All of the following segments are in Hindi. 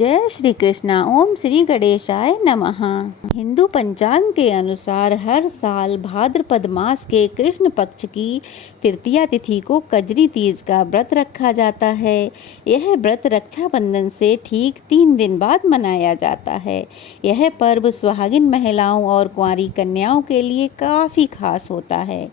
जय श्री कृष्णा। ओम श्री गणेशाय नमः। हिंदू पंचांग के अनुसार हर साल भाद्रपद मास के कृष्ण पक्ष की तृतीया तिथि को कजरी तीज का व्रत रखा जाता है। यह व्रत रक्षाबंधन से ठीक 3 दिन बाद मनाया जाता है। यह पर्व सुहागिन महिलाओं और कुंवारी कन्याओं के लिए काफ़ी खास होता है।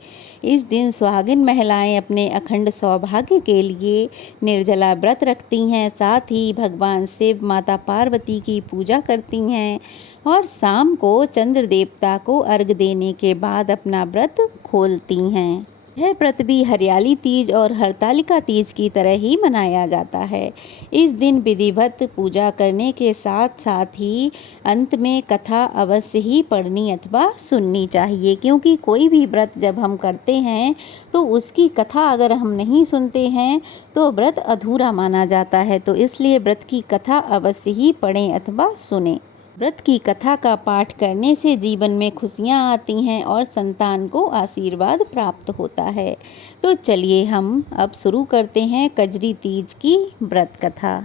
इस दिन सुहागिन महिलाएं अपने अखंड सौभाग्य के लिए निर्जला व्रत रखती हैं, साथ ही भगवान शिव, माता पार्वती की पूजा करती हैं और शाम को चंद्र देवता को अर्घ देने के बाद अपना व्रत खोलती हैं। यह व्रत भी हरियाली तीज और हरतालिका तीज की तरह ही मनाया जाता है। इस दिन विधिवत पूजा करने के साथ साथ ही अंत में कथा अवश्य ही पढ़नी अथवा सुननी चाहिए, क्योंकि कोई भी व्रत जब हम करते हैं तो उसकी कथा अगर हम नहीं सुनते हैं तो व्रत अधूरा माना जाता है। तो इसलिए व्रत की कथा अवश्य ही पढ़ें अथवा सुनें। व्रत की कथा का पाठ करने से जीवन में खुशियाँ आती हैं और संतान को आशीर्वाद प्राप्त होता है। तो चलिए हम अब शुरू करते हैं कजरी तीज की व्रत कथा।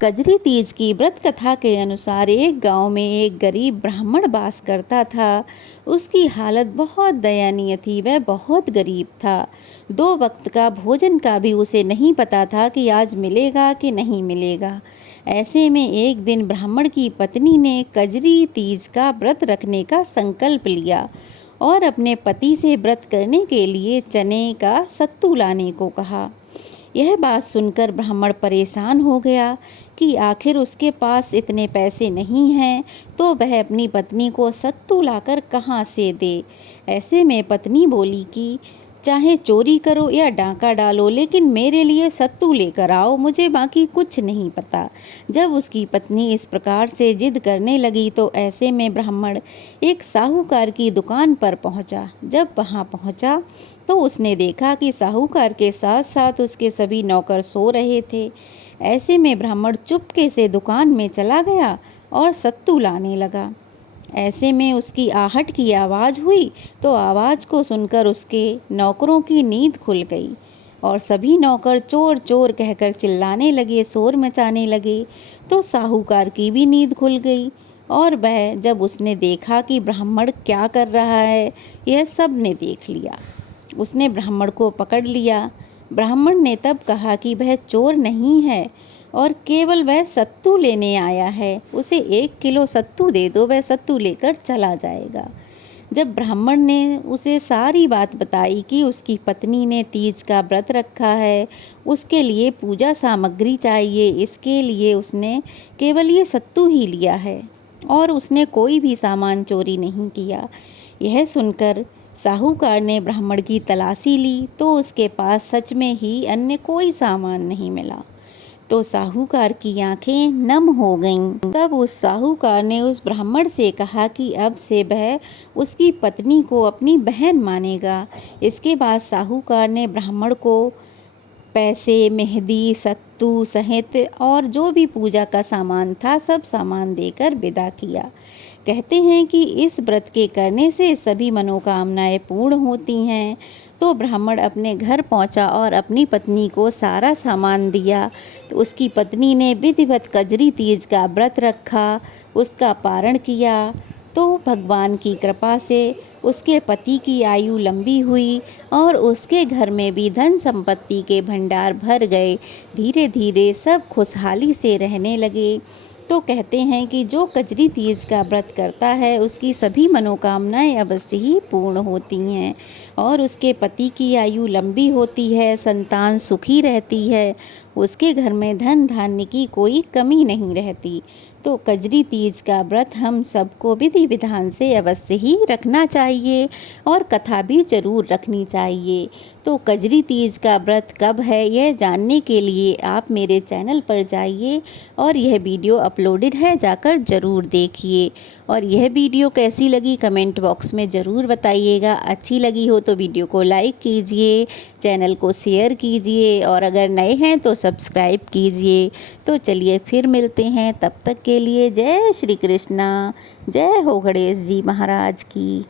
कजरी तीज की व्रत कथा के अनुसार एक गांव में एक गरीब ब्राह्मण वास करता था। उसकी हालत बहुत दयनीय थी। वह बहुत गरीब था। 2 वक्त का भोजन का भी उसे नहीं पता था कि आज मिलेगा कि नहीं मिलेगा। ऐसे में एक दिन ब्राह्मण की पत्नी ने कजरी तीज का व्रत रखने का संकल्प लिया और अपने पति से व्रत करने के लिए चने का सत्तू लाने को कहा। यह बात सुनकर ब्राह्मण परेशान हो गया कि आखिर उसके पास इतने पैसे नहीं हैं तो वह अपनी पत्नी को सत्तू लाकर कहाँ से दे। ऐसे में पत्नी बोली कि चाहे चोरी करो या डांका डालो, लेकिन मेरे लिए सत्तू लेकर आओ, मुझे बाकी कुछ नहीं पता। जब उसकी पत्नी इस प्रकार से जिद करने लगी तो ऐसे में ब्राह्मण एक साहूकार की दुकान पर पहुंचा। जब वहां पहुंचा तो उसने देखा कि साहूकार के साथ साथ उसके सभी नौकर सो रहे थे। ऐसे में ब्राह्मण चुपके से दुकान में चला गया और सत्तू लाने लगा। ऐसे में उसकी आहट की आवाज़ हुई तो आवाज़ को सुनकर उसके नौकरों की नींद खुल गई और सभी नौकर चोर चोर कहकर चिल्लाने लगे, शोर मचाने लगे। तो साहूकार की भी नींद खुल गई और वह जब उसने देखा कि ब्राह्मण क्या कर रहा है, यह सब ने देख लिया। उसने ब्राह्मण को पकड़ लिया। ब्राह्मण ने तब कहा कि वह चोर नहीं है और केवल वह सत्तू लेने आया है। उसे 1 किलो सत्तू दे दो, वह सत्तू लेकर चला जाएगा। जब ब्राह्मण ने उसे सारी बात बताई कि उसकी पत्नी ने तीज का व्रत रखा है, उसके लिए पूजा सामग्री चाहिए, इसके लिए उसने केवल ये सत्तू ही लिया है और उसने कोई भी सामान चोरी नहीं किया। यह सुनकर साहूकार ने ब्राह्मण की तलाशी ली तो उसके पास सच में ही अन्य कोई सामान नहीं मिला। तो साहूकार की आंखें नम हो गईं। तब उस साहूकार ने उस ब्राह्मण से कहा कि अब से वह उसकी पत्नी को अपनी बहन मानेगा। इसके बाद साहूकार ने ब्राह्मण को पैसे, मेहंदी, सत्तू सहित और जो भी पूजा का सामान था सब सामान देकर विदा किया। कहते हैं कि इस व्रत के करने से सभी मनोकामनाएं पूर्ण होती हैं। तो ब्राह्मण अपने घर पहुंचा और अपनी पत्नी को सारा सामान दिया। तो उसकी पत्नी ने विधिवत कजरी तीज का व्रत रखा, उसका पारण किया। तो भगवान की कृपा से उसके पति की आयु लंबी हुई और उसके घर में भी धन संपत्ति के भंडार भर गए। धीरे धीरे सब खुशहाली से रहने लगे। तो कहते हैं कि जो कजरी तीज का व्रत करता है उसकी सभी मनोकामनाएं अवश्य ही पूर्ण होती हैं और उसके पति की आयु लंबी होती है, संतान सुखी रहती है, उसके घर में धन धान्य की कोई कमी नहीं रहती। तो कजरी तीज का व्रत हम सबको विधि विधान से अवश्य ही रखना चाहिए और कथा भी जरूर रखनी चाहिए। तो कजरी तीज का व्रत कब है यह जानने के लिए आप मेरे चैनल पर जाइए और यह वीडियो अपलोडेड है, जाकर ज़रूर देखिए। और यह वीडियो कैसी लगी कमेंट बॉक्स में ज़रूर बताइएगा। अच्छी लगी हो तो वीडियो को लाइक कीजिए, चैनल को शेयर कीजिए और अगर नए हैं तो सब्सक्राइब कीजिए। तो चलिए फिर मिलते हैं, तब तक के लिए जय श्री कृष्णा। जय हो गणेश जी महाराज की।